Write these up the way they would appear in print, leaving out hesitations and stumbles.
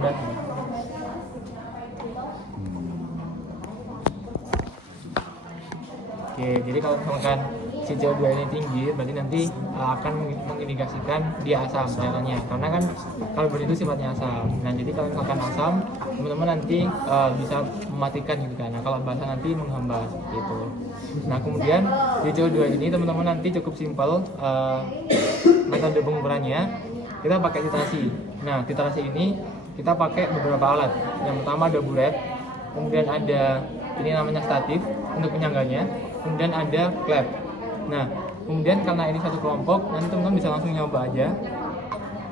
Oke, jadi kalau misalkan si CO2 ini tinggi, berarti nanti akan mengindikasikan dia asam cairannya, karena kan karbon itu sifatnya asam. Nah, jadi kalau misalkan asam, teman-teman nanti bisa mematikan gitu kan. Nah, kalau basah nanti menghambat gitu. Nah, kemudian di CO2 ini teman-teman nanti cukup simpel metode pengukurannya. Kita pakai titrasi. Nah, titrasi ini kita pakai beberapa alat. Yang pertama ada buret, kemudian ada ini namanya statif untuk penyangganya, kemudian ada klep. Nah, kemudian karena ini satu kelompok, nanti teman-teman bisa langsung nyoba aja.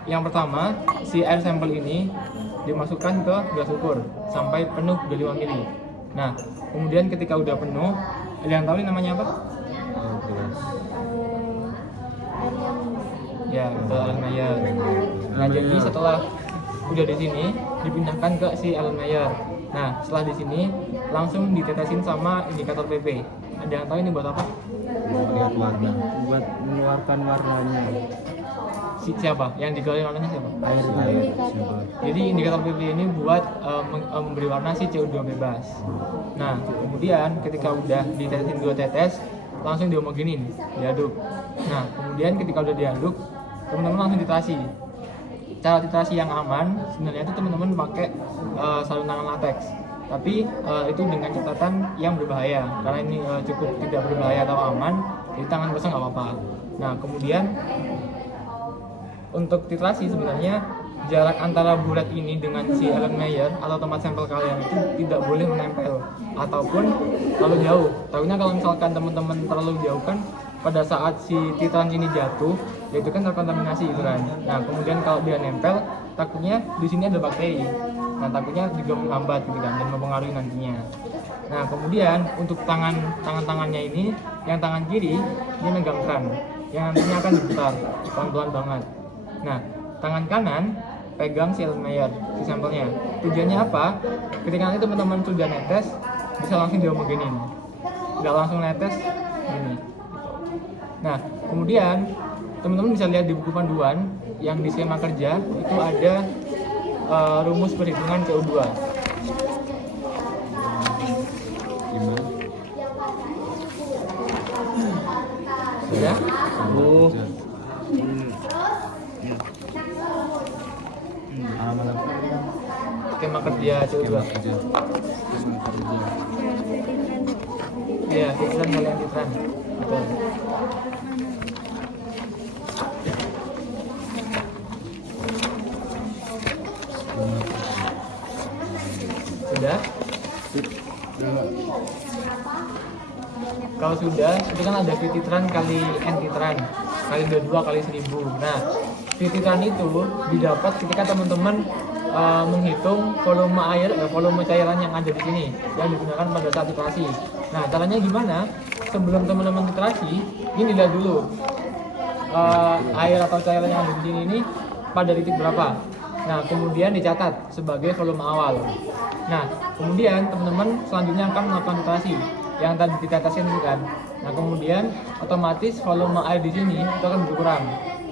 Yang pertama, si air sampel ini dimasukkan ke gelas ukur sampai penuh 25 ml. Nah, kemudian ketika udah penuh, ada yang tahu ini namanya apa? Ya, betul, Erlenmeyer. Nah, jadi setelah udah di sini dipindahkan ke si Erlenmeyer. Nah, setelah di sini langsung ditetesin sama indikator PP. Ada yang tahu ini buat apa? Lihat warna, buat mengeluarkan warnanya. Siapa? Yang dikeluarin warnanya siapa? Air. Jadi indikator PP ini buat memberi warna si CO2 bebas. Nah, kemudian ketika udah ditetesin 2 tetes, langsung dihomoginin, diaduk. Nah, kemudian ketika udah diaduk, teman-teman langsung titrasi. Cara titrasi yang aman sebenarnya itu teman-teman pakai sarung tangan latex. Tapi itu dengan catatan yang berbahaya, karena ini cukup tidak berbahaya atau aman, jadi tangan kosong nggak apa-apa. Nah, kemudian untuk titrasi sebenarnya jarak antara bulat ini dengan si Erlenmeyer atau tempat sampel kalian itu tidak boleh menempel ataupun terlalu jauh. Takutnya kalau misalkan teman-teman terlalu jauh kan pada saat si titran ini jatuh, itu kan terkontaminasi gitu kan. Nah, kemudian kalau dia nempel, takutnya di sini ada bakteri. Nah, takutnya juga menghambat gitu kan dan mempengaruhi nantinya. Nah, kemudian untuk tangannya ini, yang tangan kiri dia megang keran, yang nantinya akan diputar pelan-pelan banget. Nah, tangan kanan pegang si Erlenmeyer, si sampelnya. Tujuannya apa? Ketika nanti teman-teman sudah netes, bisa langsung dihomoginin. Nggak langsung netes gini. Nah, kemudian teman-teman bisa lihat di buku panduan yang di skema kerja itu ada rumus perhitungan CO2. Ya? Oh. Skema kerja CO2. Iya, titran kalian titran. Betul. Sudah? Kalau sudah, itu kan ada V-titran kali N-titran kali 22 kali 1000. Nah, V-titran itu didapat ketika teman-teman menghitung volume air, volume cairan yang ada di sini yang digunakan pada saat titrasi. Nah, caranya gimana? Sebelum teman-teman titrasi, ini dilihat dulu air atau cairan yang ada di sini ini pada titik berapa. Nah, kemudian dicatat sebagai volume awal. Nah, kemudian teman-teman selanjutnya akan melakukan titrasi yang tadi ditetesin itu kan. Nah, kemudian otomatis volume air di sini itu akan berkurang.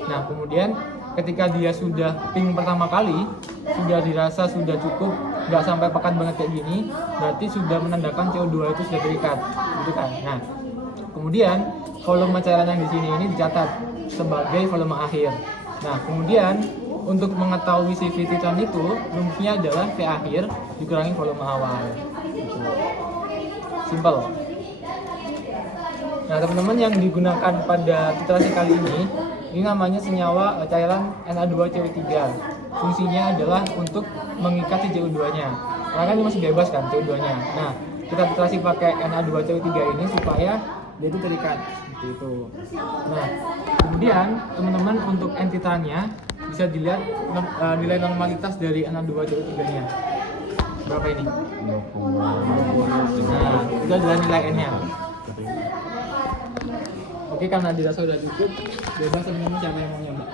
Nah, kemudian ketika dia sudah ping pertama kali, sudah dirasa sudah cukup, nggak sampai pekat banget kayak gini, berarti sudah menandakan CO2 itu sudah terikat, gitu kan. Nah, kemudian volume cairan yang di sini ini dicatat sebagai volume akhir. Nah, kemudian untuk mengetahui si V-titran itu, rumusnya adalah V akhir dikurangi volume awal. Gitu. Simple. Nah, teman-teman, yang digunakan pada titrasi kali ini namanya senyawa cairan Na2CO3. Fungsinya adalah untuk mengikat si CO2-nya. Karena kan ini masih bebas kan CO2-nya. Nah, kita titrasi pakai Na2CO3 ini supaya dia itu terikat seperti itu. Nah, kemudian teman-teman untuk N-titrannya bisa dilihat nilai normalitas dari Na2CO3-nya. Berapa ini? Nah, itu adalah nilai N-nya. Oke, karena dirasa udah cukup, bebas teman-teman siapa yang mau nyoba.